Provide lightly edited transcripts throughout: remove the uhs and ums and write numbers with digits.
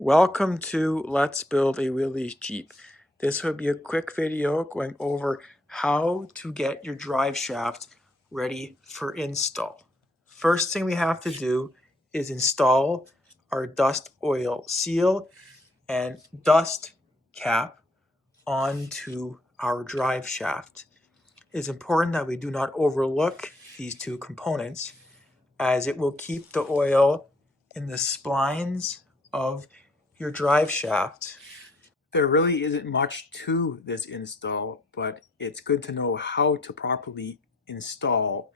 Welcome to Let's Build a Willys Jeep. This will be a quick video going over how to get your drive shaft ready for install. First thing we have to do is install our dust oil seal and dust cap onto our drive shaft. It's important that we do not overlook these two components, as it will keep the oil in the splines of your drive shaft. There really isn't much to this install, but it's good to know how to properly install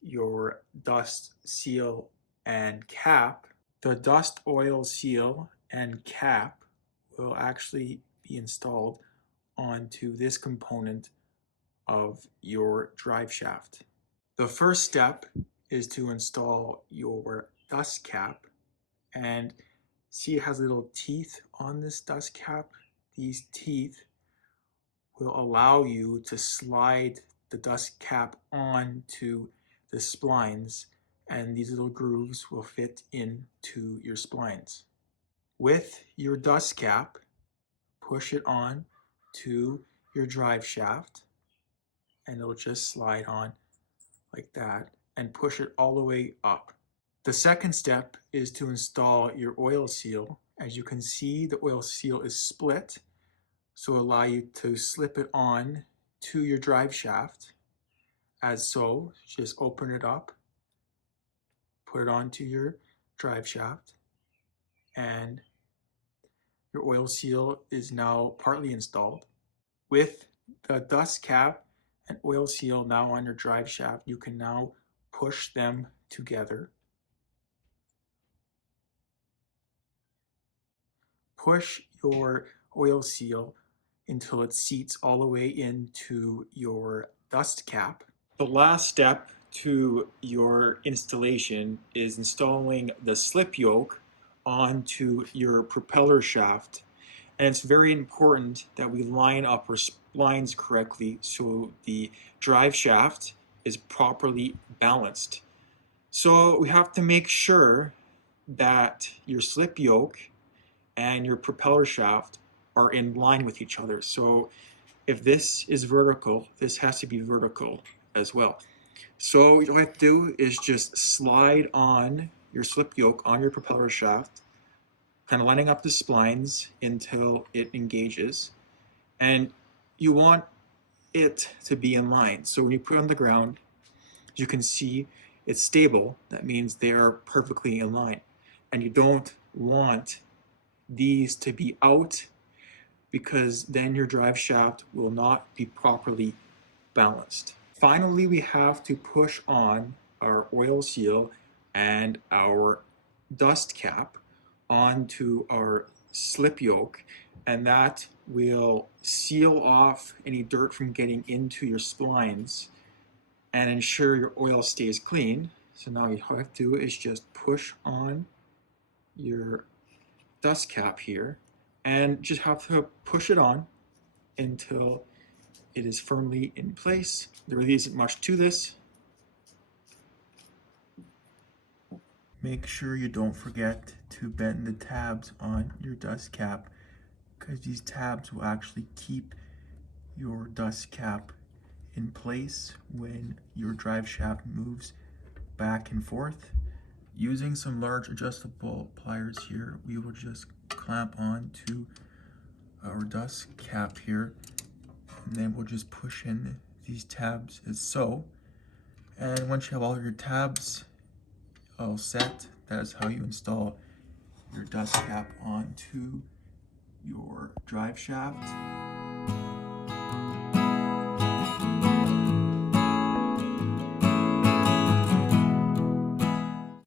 your dust seal and cap. The dust oil seal and cap will actually be installed onto this component of your drive shaft. The first step is to install your dust cap, and see, it has little teeth on this dust cap. These teeth will allow you to slide the dust cap onto the splines, and these little grooves will fit into your splines. With your dust cap, push it on to your drive shaft, and it'll just slide on like that, and push it all the way up. The second step is to install your oil seal. As you can see, the oil seal is split, so allow you to slip it on to your drive shaft, as so. Just open it up, put it onto your drive shaft, and your oil seal is now partly installed. With the dust cap and oil seal now on your drive shaft, you can now push them together. Push your oil seal until it seats all the way into your dust cap. The last step to your installation is installing the slip yoke onto your propeller shaft. And it's very important that we line up our splines correctly so the drive shaft is properly balanced. So we have to make sure that your slip yoke and your propeller shaft are in line with each other. So if this is vertical, this has to be vertical as well. So what you have to do is just slide on your slip yoke on your propeller shaft, kind of lining up the splines until it engages. And you want it to be in line. So when you put it on the ground, you can see it's stable. That means they are perfectly in line. And you don't want these to be out, because then your drive shaft will not be properly balanced. Finally, we have to push on our oil seal and our dust cap onto our slip yoke, and that will seal off any dirt from getting into your splines and ensure your oil stays clean. So now all you have to do is just push on your dust cap here, and just have to push it on until it is firmly in place. There really isn't much to this. Make sure you don't forget to bend the tabs on your dust cap, because these tabs will actually keep your dust cap in place when your drive shaft moves back and forth. Using some large adjustable pliers here, we will just clamp on to our dust cap here, and then we'll just push in these tabs as so. And once you have all of your tabs all set, that is how you install your dust cap onto your drive shaft.